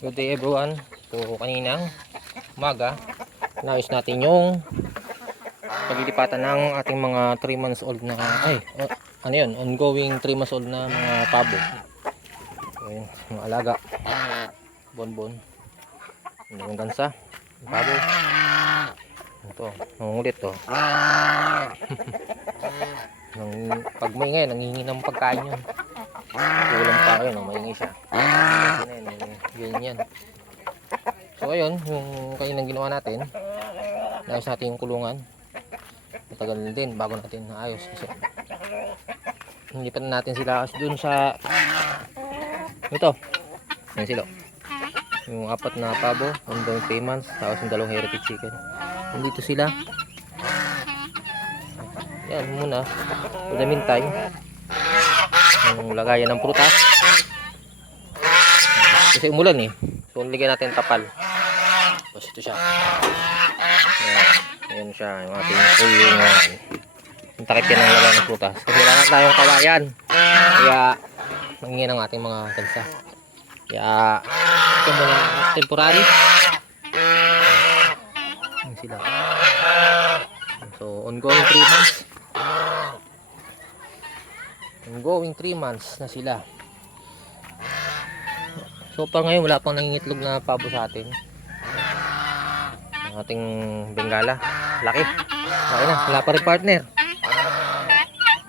Good day everyone. So kaninang umaga, naayos natin yung paglilipatan ng ating mga 3 months old na ano yun, ongoing 3 months old na mga pabo. So yun, mga alaga. Bonbon. Yung gansa, yung pabo. Ito, nangungulit to. Pag maingay, nangingi ng pagkain yun. Kulang pa yun, maingay siya. Ganyan. So ayun, yung kaninang ginawa natin, naayos natin yung kulungan. Matagal din bago natin naayos kasi hindi pa natin sila dun sa ito. Yan sila. Yung 4 na pabo, ongoing 3 months, tapos yung 2 heritage chicken. Nandito sila. Yan muna. For the meantime, yung lagayan ng prutas. Kasi umulan eh. So nilagyan natin tapal. Tapos ito siya. Ayan siya, yung ating kulungan. Yung takip yan ang lagayan ng prutas. Kasi wala na tayong kawayan. Kaya mangingin ang ating mga gansa. Kaya ito muna temporary. Ayan sila. So ongoing 3 months. Ongoing 3 months na sila. So pa ngayon wala pang nangingitlog na pabo sa atin. Ang ating Bengala. Laki. Okay na. Wala pa rin partner.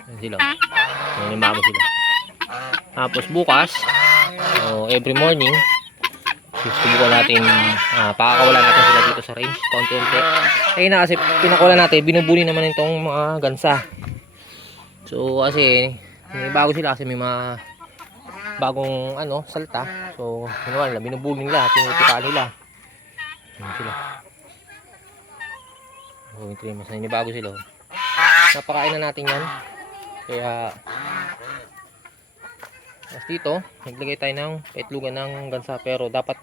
Ayan sila. Ayan yung bago sila. Tapos bukas, every morning, susubukan natin, pakakawalan natin sila dito sa range. Konti-unti. Ayun na kasi pinakawalan natin, binubuli naman itong mga gansa. So kasi, may bago sila kasi may mga bagong salta. So, ginawa nila, binubuli nila, tinutupaan nila. Ayan sila. Going 3 months na bago sila. Napakain na natin yan. Kaya mas dito naglagay tayo ng paitlugan ng gansa, pero dapat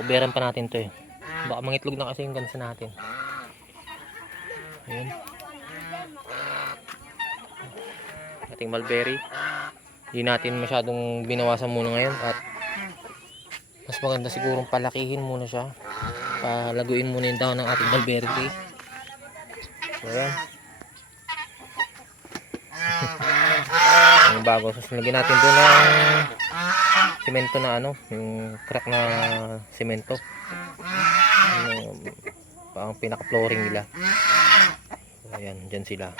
kuberan pa natin to eh. Baka mangitlog na kasi yung gansa natin. Ayan. Ating mulberry. Hindi natin masyadong binawasan muna ngayon at mas maganda sigurong palakihin muna siya. Palaguin muna yung dahon ng ating mulberry. So ayan. Yung bago, lagyan natin doon ng semento na yung crack na semento. Ang pinaka-flooring nila. So ayan, dyan sila.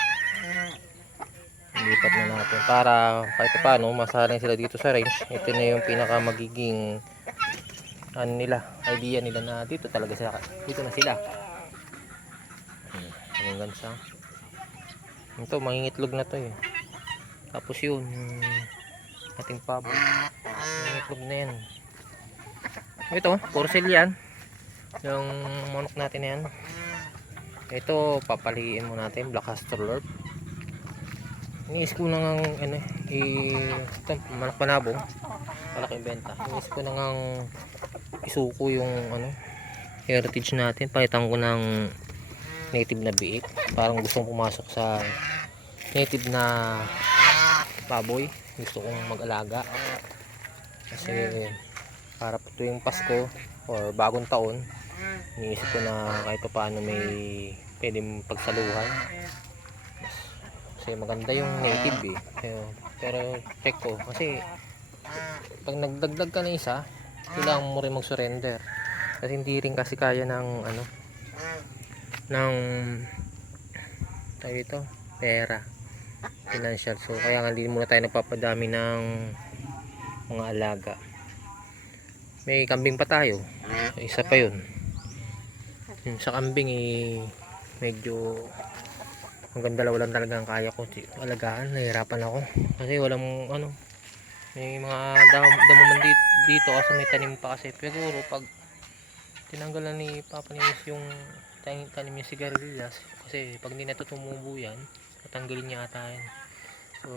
Lipat na natin para kahit paano masalang sila dito sa range. Ito na yung pinaka magiging idea nila na dito talaga sila, dito na sila. Ang gansa. Ito mangingitlog na to eh. Tapos yun ating pabo, mangingitlog na yan. Ito for sale yan, yung manok natin yan. Ito papaliin mo natin, black castor lord. Iniis ko nang ito manok panabong, malaki benta. Iniis ko nang isuko yung heritage natin. Palitan ko ng native na biik. Parang gustong pumasok sa native na baboy. Gusto kong mag-alaga. Kasi para po tuwing Pasko or bagong taon, iniisip ko na kahit paano may pwedeng pagsaluhan. Kasi maganda yung native eh. Pero check ko. Kasi pag nagdagdag ka na isa, kailangan mo rin mag-surrender. Kasi hindi rin kasi kaya ng tayo ito, pera, financial. So kaya nga hindi muna tayo nagpapadami ng mga alaga. May kambing pa tayo. So, isa pa yun. Yung sa kambing medyo hanggang dalawa lang talaga ang kaya ko alagaan. Nahihirapan ako kasi walang may mga damuman dito kasi may tanim pa kasi. Siguro pag tinanggalan ni Papa Ninis yung tanim niya sigarilyas, kasi pag hindi na ito tumubo yan, tatanggalin niya ata yan. So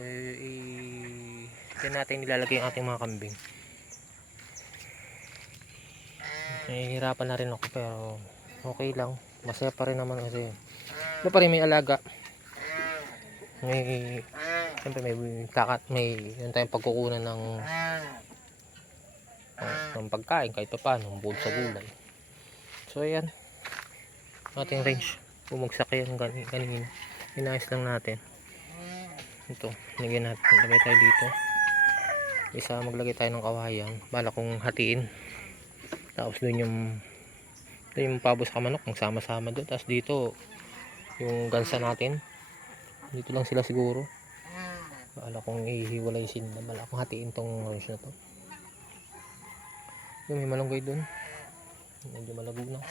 yan natin nilalagay ang ating mga kambing. Nahihirapan na rin ako pero okay lang, masaya pa rin naman kasi pa rin may alaga. Siyempre may yun tayong pagkukunan ng ng pagkain kahit pa paano, bukod sa gulay. So ayan, ating range. Bumagsak yan kanina. Inayos lang natin. Ito, lagyan natin. Lagay tayo dito. Isa, maglagay tayo ng kawayan. Bala kong hatiin. Tapos doon yung pabo sa manok, magsama-sama doon. Tapos dito, yung gansa natin. Dito lang sila siguro. Bala kong ihiwalay sila. Bala kong hatiin tong range na to. Yung may malunggay doon. Medyo malago na.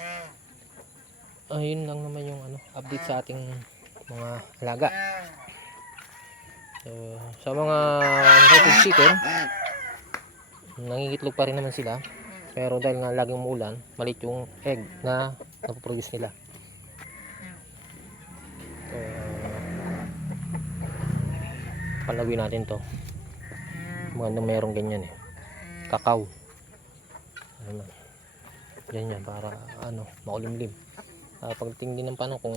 Ayun lang naman yung update sa ating mga alaga. So, sa mga native chicken, nangingitlog pa rin naman sila. Pero dahil nga laging umulan, maliit yung egg na napoproduce nila. So, palagawin natin to. Magandang merong ganyan kakao. Ayan. Ganyan para makulimlim. Pagdating din ng panahon kung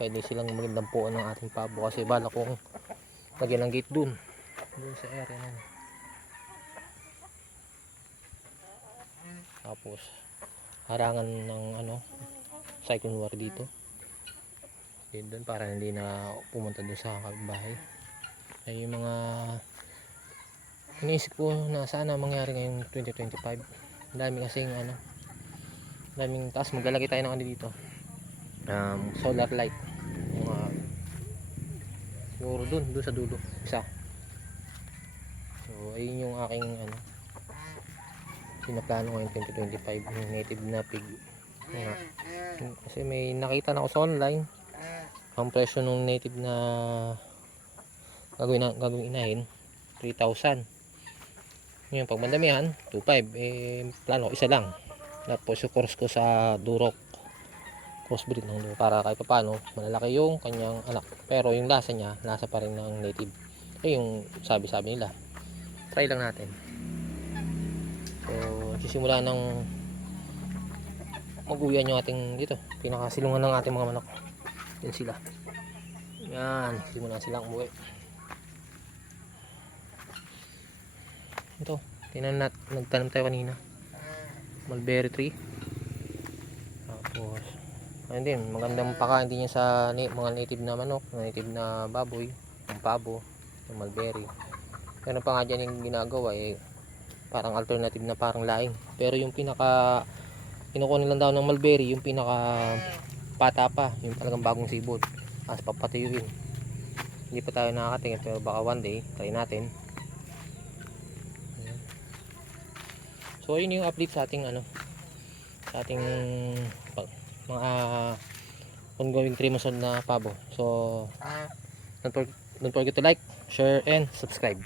pwede silang magdampuan ng ating pabo, kasi bala kong lagyan ng gate dun sa area na. Tapos harangan ng cyclone wire dito doon para hindi na pumunta doon sa bahay. Ay yung mga iniisip ko na sana mangyari ngayong 2025. Ang dami kasing daming taas. Maglalagay tayo ng dito, solar light, mga siguro dun sa dulo isa. So ayun yung aking pinaplano ngayong 2025, yung native na pig. Kasi may nakita na ako sa online ang presyo ng native na gagawin inahin 3,000. Ngayon pag mandamihan 2,500. Plano isa lang. Tapos yung course ko sa Duroc, crossbreed ng Duroc, para kahit paano malalaki yung kanyang anak, pero yung lasa niya lasa pa rin ng native. Yung sabi nila, try lang natin. So sisimula ng mag-uwian yung ating dito, pinakasilungan ng ating mga manok. Yan sila, yan, simula silang umuwi. Ito, nagtanong tayo kanina, mulberry tree. Tapos ayun din, magandang pakain din niya sa mga native na manok, native na baboy, yung pabo, yung mulberry. Pero pa nga dyan yung ginagawa parang alternative na parang laing. Pero yung pinaka kinukuha nilang daw ng mulberry, yung pinaka pata pa, yung talagang bagong sibol, as papatuyuin. Hindi pa tayo nakakatingin, pero baka one day try natin. So yun yung update sa ating sa ating mga ongoing 3 months old na pabo. So don't forget to like, share and subscribe.